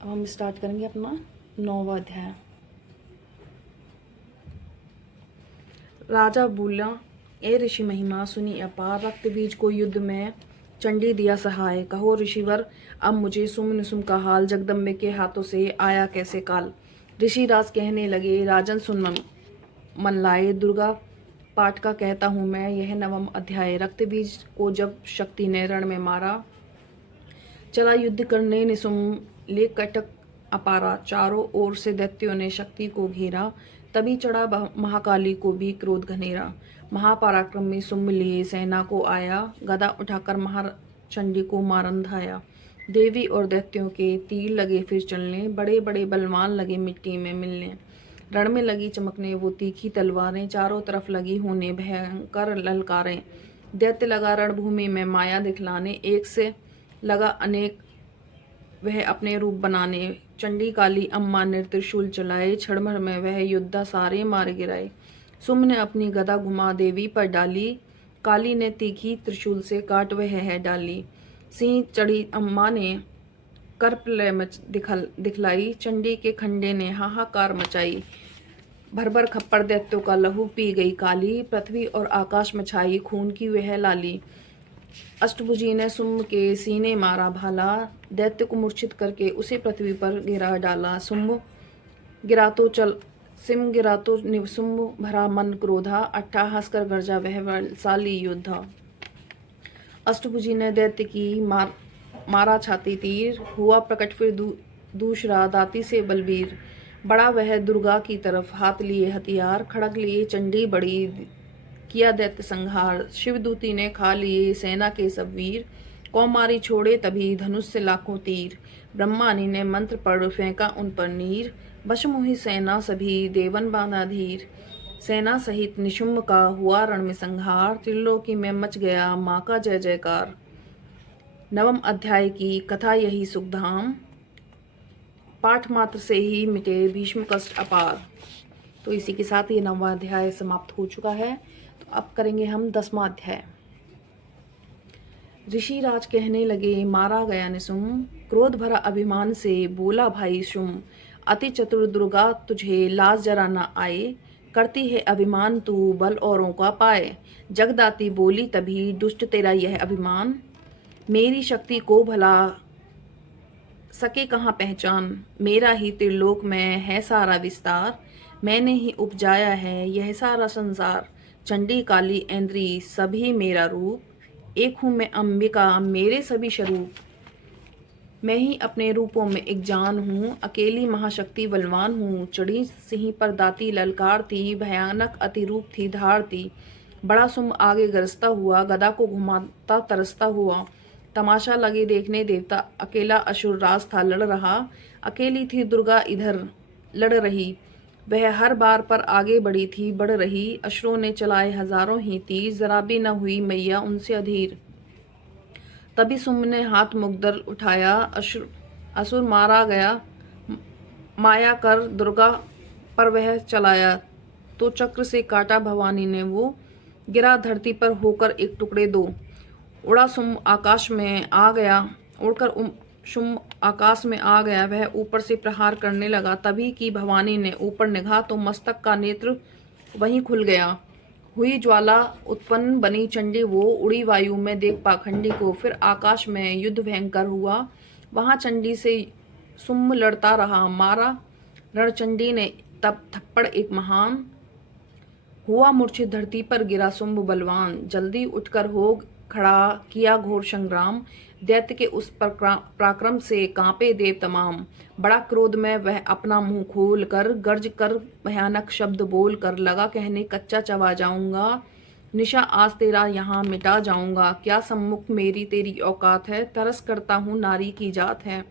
अब हम स्टार्ट करेंगे अपना 9वां अध्याय। राजा बोला, ए ऋषि महिमा सुनी अपार, रक्त बीज को युद्ध में चंडी दिया सहाय। कहो ऋषिवर अब मुझे सुम निसुम का हाल, जगदम्बे के हाथों से आया कैसे काल। ऋषि राज कहने लगे, राजन सुन मन लाए, दुर्गा पाठ का कहता हूँ मैं यह 9वां अध्याय। रक्त बीज को जब शक्ति ने रण में मारा, चला युद्ध करने निसुम ले कटक अपारा। चारों ओर से दैत्यों ने शक्ति को घेरा, तभी चढ़ा महाकाली को भी क्रोध घनेरा। महापराक्रमी सुम लिए सेना को आया, गदा उठाकर महाचंडी को मारन धाया। देवी और दैत्यों के तीर लगे फिर चलने, बड़े बड़े बलवान लगे मिट्टी में मिलने। रण में लगी चमकने वो तीखी तलवारें, चारों तरफ लगी होने भयंकर ललकारें। दैत्य लगा रणभूमि में माया दिखलाने, एक से लगा अनेक वह अपने रूप बनाने। चंडी काली अम्मा ने त्रिशूल चलाए, क्षण भर में वह योद्धा सारे मार गिराए। सुम ने अपनी गदा घुमा देवी पर डाली, काली ने तीखी त्रिशूल से काट वह है डाली। सिंह चढ़ी अम्मा ने कर प्रलय दिखलाई, चंडी के खंडे ने हाहाकार मचाई। भर भर खप्पड़ दैत्यों का लहू पी गई काली, पृथ्वी और आकाश में छाई खून की वह लाली। अष्टभुजी ने सुम के सीने मारा भाला, दैत्य को मूर्छित करके उसे पृथ्वी पर गिरा डाला। सिम गिरा तो सुम भरा मन क्रोधा, अट्टहास कर गर्जा वह बलशाली योद्धा। अष्टभुजी ने दैत्य की मारा छाती तीर, हुआ प्रकट फिर दूसरा दाती से बलबीर। बड़ा वह दुर्गा की तरफ हाथ लिए हथियार, खड़ग लिए चंडी बड़ी किया दैत्य संहार। शिवदूती ने खा लिए सेना के सब वीर, कौमारी छोड़े तभी धनुष से लाखों तीर। ब्रह्मानी ने मंत्र पढ़ फेंका उन पर नीर, भस्म हुई सेना सभी देवन बांधा धीर। सेना सहित निशुम्भ का हुआ रण में संहार, त्रिलोकी में मच गया माँ का जय जयकार। 9वें अध्याय की कथा यही सुखधाम, पाठ मात्र से ही मिटे भीष्म कष्ट अपार। तो इसी के साथ ये 9वां अध्याय समाप्त हो चुका है। तो अब करेंगे हम 10वां अध्याय। ऋषि राज कहने लगे, मारा गया निसुम, क्रोध भरा अभिमान से बोला भाई शुम। अति चतुर दुर्गा तुझे लाज जरा न आए, करती है अभिमान तू बल औरों का पाए। जगदाती बोली तभी दुष्ट तेरा यह अभिमान, मेरी शक्ति को भला सके कहाँ पहचान। मेरा ही त्रिलोक में है सारा विस्तार, मैंने ही उपजाया है यह सारा संसार। चंडी काली ऐन्द्री सभी मेरा रूप, एक हूँ मैं अंबिका मेरे सभी स्वरूप। मैं ही अपने रूपों में एक जान हूँ, अकेली महाशक्ति बलवान हूँ। चढ़ी सिंह पर दाती ललकारती, भयानक अति रूप थी धारती। बड़ा सुम आगे गरजता हुआ, गदा को घुमाता तरसता हुआ। तमाशा लगे देखने देवता, अकेला असुर राज था लड़ रहा। अकेली थी दुर्गा इधर लड़ रही, वह हर बार पर आगे बढ़ी थी बढ़ रही। असुरों ने चलाए हजारों ही तीर, जरा भी न हुई मैया उनसे अधीर। तभी सुम ने हाथ मुकदर उठाया, असुर मारा गया माया कर दुर्गा पर वह चलाया। तो चक्र से काटा भवानी ने वो, गिरा धरती पर होकर एक टुकड़े दो। उड़ा सुम आकाश में आ गया, उड़कर सुम आकाश में आ गया, वह ऊपर से प्रहार करने लगा। तभी की भवानी ने ऊपर निगाह तो मस्तक का नेत्र वहीं खुल गया। हुई ज्वाला उत्पन्न बनी चंडी वो, उड़ी वायु में देख पाखंडी को। फिर आकाश में युद्ध भयंकर हुआ, वहां चंडी से सुम लड़ता रहा। मारा रणचंडी ने तब थप्पड़ एक महान, हुआ मूर्छित धरती पर गिरा सुम्भ बलवान। जल्दी उठकर हो खड़ा किया घोर संग्राम, दैत्य के उस पराक्रम से कांपे देव तमाम। बड़ा क्रोध में वह अपना मुंह खोल कर, गर्ज कर भयानक शब्द बोल कर लगा कहने, कच्चा चबा जाऊंगा निशा आज तेरा यहाँ मिटा जाऊंगा। क्या सम्मुख मेरी तेरी औकात है, तरस करता हूँ नारी की जात है।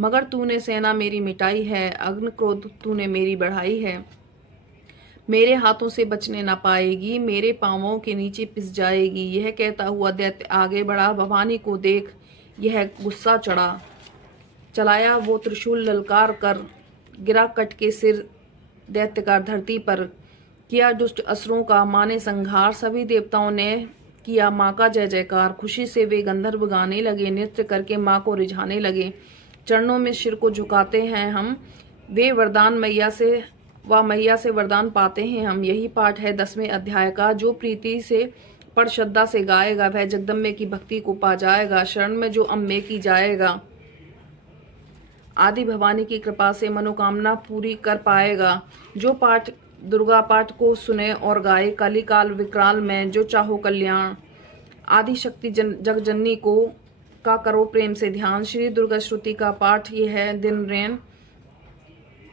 मगर तूने सेना मेरी मिटाई है, अग्नि क्रोध तूने मेरी बढ़ाई है। मेरे हाथों से बचने न पाएगी, मेरे पांवों के नीचे पिस जाएगी। यह कहता हुआ दैत्य आगे बढ़ा, भवानी को देख यह गुस्सा चढ़ा। चलाया वो त्रिशूल ललकार कर, गिरा कट के सिर दैत्य का धरती पर। किया दुष्ट असुरों का माने संहार, सभी देवताओं ने किया माँ का जय जयकार। खुशी से वे गंधर्व गाने लगे, नृत्य करके माँ को रिझाने लगे। चरणों में सिर को झुकाते हैं हम, वे वरदान मैया से वरदान पाते हैं हम। यही पाठ है 10वें अध्याय का। जो प्रीति से पर श्रद्धा से गाएगा वह जगदम्बे की भक्ति को पा जाएगा। शरण में जो अम्बे की जाएगा आदि भवानी की कृपा से मनोकामना पूरी कर पाएगा। जो पाठ दुर्गा पाठ को सुने और गाए, कली काल विकराल में जो चाहो कल्याण। आदि शक्ति जगजननी को का करो प्रेम से ध्यान। श्री दुर्गा श्रुति का पाठ ये है दिन रैन।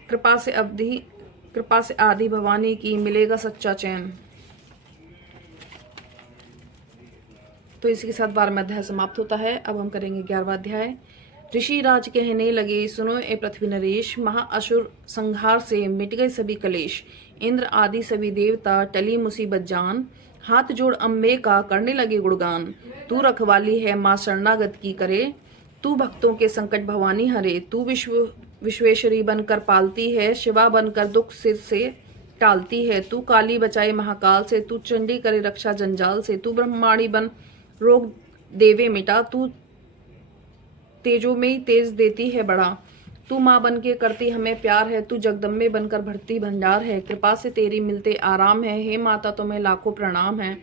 कृपा से आदि भवानी की मिलेगा सच्चा चैन। तो इसी के साथ 12वां अध्याय समाप्त होता है। अब हम करेंगे 11वां अध्याय। ऋषि राज कहने लगे, सुनो ए पृथ्वी नरेश, महाअसुर संहार से मिट गए सभी कलेश। इंद्र आदि सभी देवता टली मुसीबत जान, हाथ जोड़ अम्बे का करने लगे गुणगान। तू रखवाली है माँ शरणागत की करे, तू भक्तों के संकट भवानी हरे। तू विश्वेश्वरी बनकर पालती है, शिवा बनकर दुख सिर से टालती है। तू काली बचाए महाकाल से, तू चंडी करे रक्षा जंजाल से। तू ब्रह्माणी बन रोग देवे मिटा, तू तेजो में ही तेज देती है बड़ा। तू माँ बन के करती हमें प्यार है, तू जगदम्बे बनकर भरती भंडार है। कृपा से तेरी मिलते आराम है, हे माता तुम्हें लाखों प्रणाम है।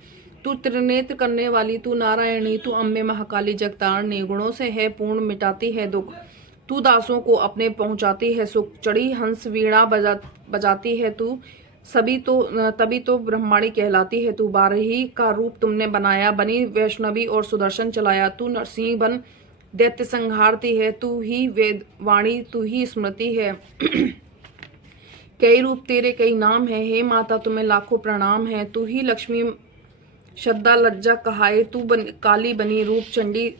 तू त्रिनेत्र करने वाली, तू नारायणी, तू अम्बे महाकाली जगतारणी। गुणों से है पूर्ण मिटाती है दुख, तू दासों को अपने पहुंचाती है सुख। चढ़ी हंस वीणा बजाती है तू, तभी तो ब्रह्माणी कहलाती है तू। बारही का रूप तुमने बनाया, बनी वैष्णवी और सुदर्शन चलाया। तू नरसिंह बन दैत्य संहारती है, तू ही वेद वाणी, तू ही स्मृति है। कई रूप तेरे कई नाम है, हे माता तुम्हें लाखों प्रणाम है। तू ही लक्ष्मी श्रद्धा लज्जा कहाए, तू काली बनी रूप चंडी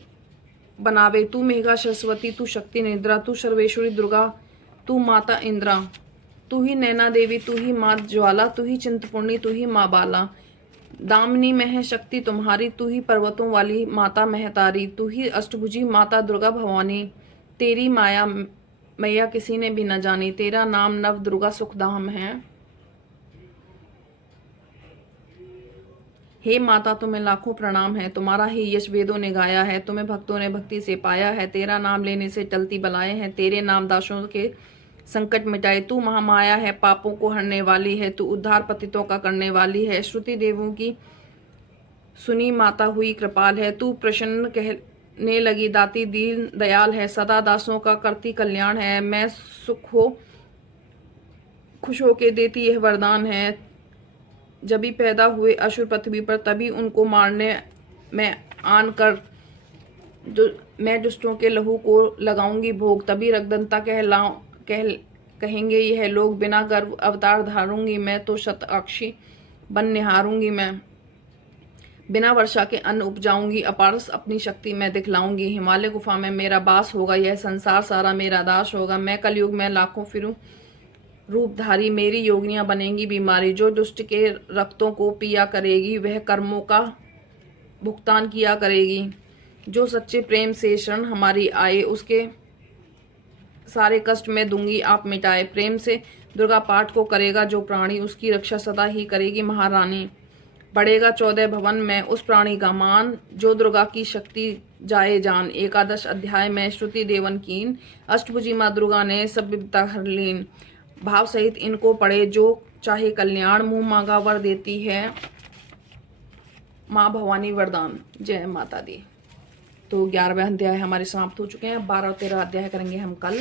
बनावे। तू मेघा सरस्वती, तू शक्ति निद्रा, तू सर्वेश्वरी दुर्गा, तू माता इंद्रा। तू ही नैना देवी, तू ही माँ ज्वाला, तू ही चिंतपूर्णी, तू ही माँ बाला। दामिनी में है शक्ति तुम्हारी, तू ही पर्वतों वाली माता महतारी। तू ही अष्टभुजी माता दुर्गा भवानी, तेरी माया मैया किसी ने भी न जानी। तेरा नाम नव दुर्गा सुखधाम है, हे माता तुम्हें लाखों प्रणाम है। तुम्हारा ही यश वेदों ने गाया है, तुम्हें भक्तों ने भक्ति से पाया है। तेरा नाम लेने से टलती बलाएं हैं, तेरे नाम दासों के संकट मिटाए। तू महामाया है, पापों को हरने वाली है, तू उद्धार पतितों का करने वाली है। श्रुति देवों की सुनी माता हुई कृपाल है, तू प्रसन्न कहने लगी दाती दीन दयाल है। सदा दासों का करती कल्याण है, मैं खुश होके देती यह वरदान है। जब भी पैदा हुए असुर पृथ्वी पर, तभी उनको मारने में आन कर मैं दुष्टों के लहू को लगाऊंगी भोग। तभी रगदंता कहेंगे यह लोग, बिना गर्व अवतार धारूंगी मैं, तो शताक्षी बन निहारूंगी मैं। बिना वर्षा के अन्न उपजाऊंगी, अपारस अपनी शक्ति मैं दिखलाऊंगी। हिमालय गुफा में मेरा बास होगा, यह संसार सारा मेरा दास होगा। मैं कलयुग में लाखों फिरूं रूपधारी, मेरी योगिनियां बनेंगी बीमारी। जो दुष्ट के रक्तों को पिया करेगी, वह कर्मों का भुगतान किया करेगी। जो सच्चे प्रेम से शरण हमारी आए, उसके सारे कष्ट मैं दूंगी आप मिटाए। प्रेम से दुर्गा पाठ को करेगा जो प्राणी, उसकी रक्षा सदा ही करेगी महारानी। बढ़ेगा 14 भवन में उस प्राणी का मान, जो दुर्गा की शक्ति जाए जान। 11 अध्याय में श्रुति देवन कीन, अष्टभुजी माँ दुर्गा ने सब विपदा हर लीन। भाव सहित इनको पढ़े जो चाहे कल्याण, मुंह मांगा वर देती है माँ भवानी वरदान। जय माता दी। तो 11वें अध्याय हमारे समाप्त हो चुके हैं। 12 और 13 अध्याय करेंगे हम कल।